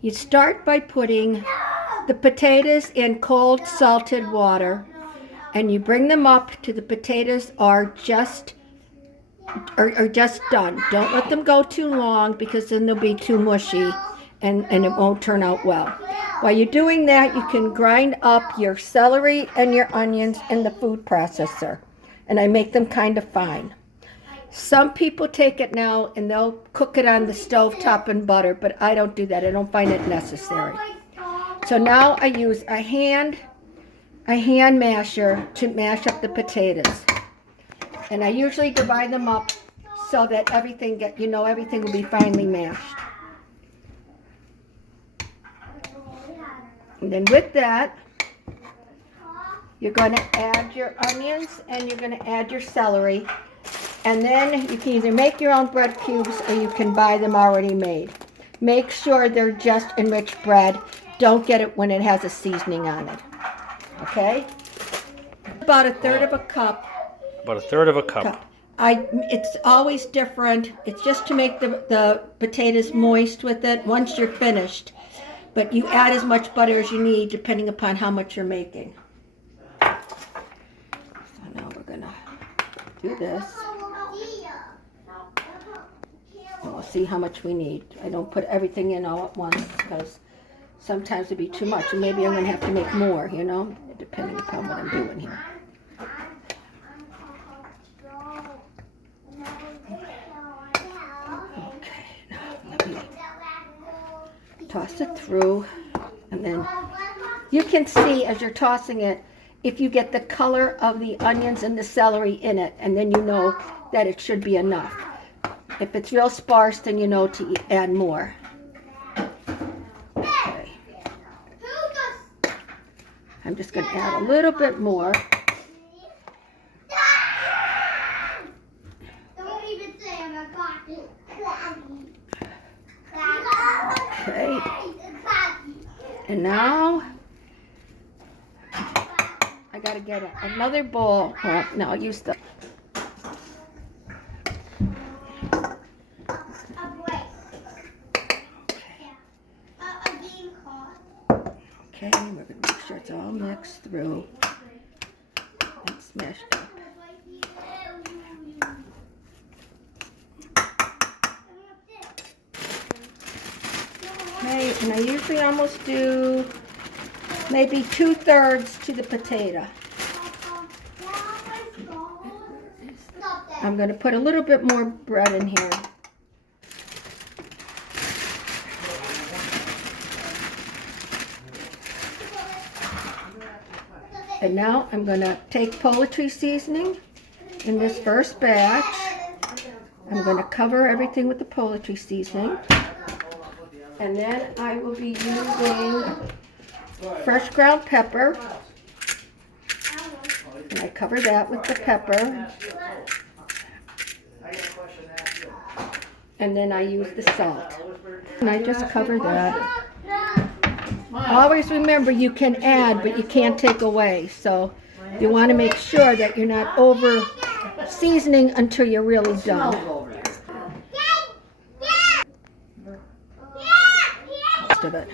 You start by putting the potatoes in cold salted water, and you bring them up to the potatoes are just done. Don't let them go too long because then they'll be too mushy and it won't turn out well. While you're doing that, you can grind up your celery and your onions in the food processor. And I make them kind of fine. Some people take it now and they'll cook it on the stove top in butter, but I don't do that. I don't find it necessary. So now I use a hand masher to mash up the potatoes. And I usually divide them up so that everything will be finely mashed. And then with that, you're going to add your onions and you're going to add your celery. And then you can either make your own bread cubes or you can buy them already made. Make sure they're just enriched bread. Don't get it when it has a seasoning on it. Okay? About a third of a cup. About a third of a cup. It's always different. It's just to make the potatoes moist with it once you're finished. But you add as much butter as you need depending upon how much you're making. So now we're going to do this. And we'll see how much we need. I don't put everything in all at once because sometimes it'd be too much. And maybe I'm going to have to make more, depending upon what I'm doing here. Toss it through, and then you can see as you're tossing it if you get the color of the onions and the celery in it, and then you know that it should be enough. If it's real sparse, then you know to add more. Okay. I'm just going to add a little bit more. Okay, and now I gotta get another bowl. No, I'll use the. Okay, we're gonna make sure it's all mixed through and smashed up. Okay, and I usually almost do maybe 2/3 to the potato. I'm going to put a little bit more bread in here. And now I'm going to take poultry seasoning in this first batch. I'm going to cover everything with the poultry seasoning. And then I will be using fresh ground pepper. And I cover that with the pepper. And then I use the salt. And I just cover that. Always remember you can add, but you can't take away. So you want to make sure that you're not over seasoning until you're really done. Most of it.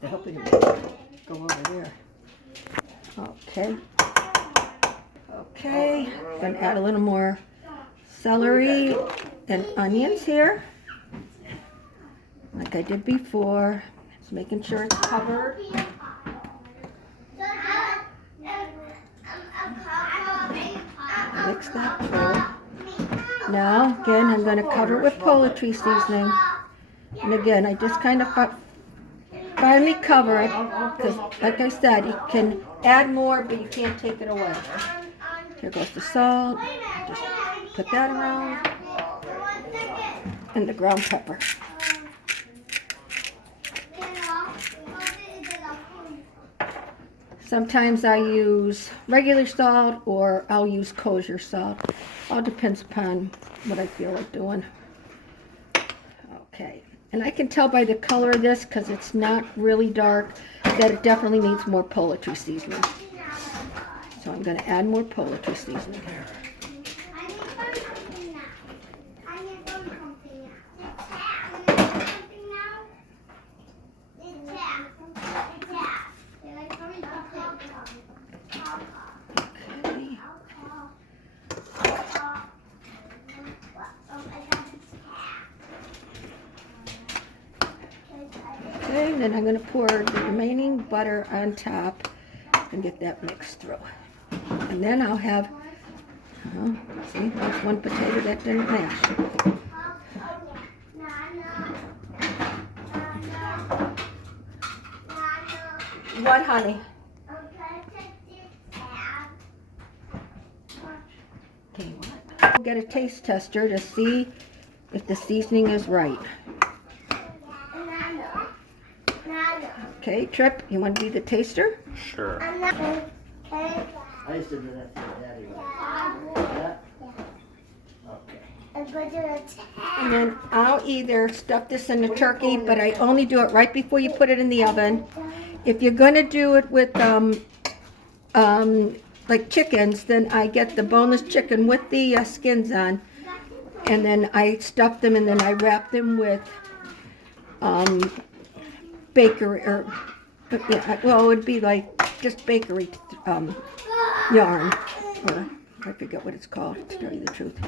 They're helping me go over there. Okay. Okay. Gonna add a little more celery and onions here, like I did before. Just making sure it's covered. Mix that through. Now, again, I'm going to cover it with poultry seasoning. And again, I just kind of finally cover it because, like I said, you can add more, but you can't take it away. Here goes the salt. Just put that around. And the ground pepper. Sometimes I use regular salt or I'll use kosher salt. All depends upon what I feel like doing. Okay, And I can tell by the color of this, because it's not really dark, that it definitely needs more poultry seasoning. So I'm going to add more poultry seasoning. Okay, and then I'm going to pour the remaining butter on top and get that mixed through. And then I'll have, see, there's one potato that didn't mash. What, honey? Okay, what? I'll get a taste tester to see if the seasoning is right. Okay, Trip, you want to be the taster? Sure. I used to do that to your daddy. Yeah? Okay. And then I'll either stuff this in the turkey, but I only do it right before you put it in the oven. If you're going to do it with like chickens, then I get the boneless chicken with the skins on, and then I stuff them, and then I wrap them with bakery, or yeah, well, it would be like just bakery yarn, or I forget what it's called, to tell you the truth.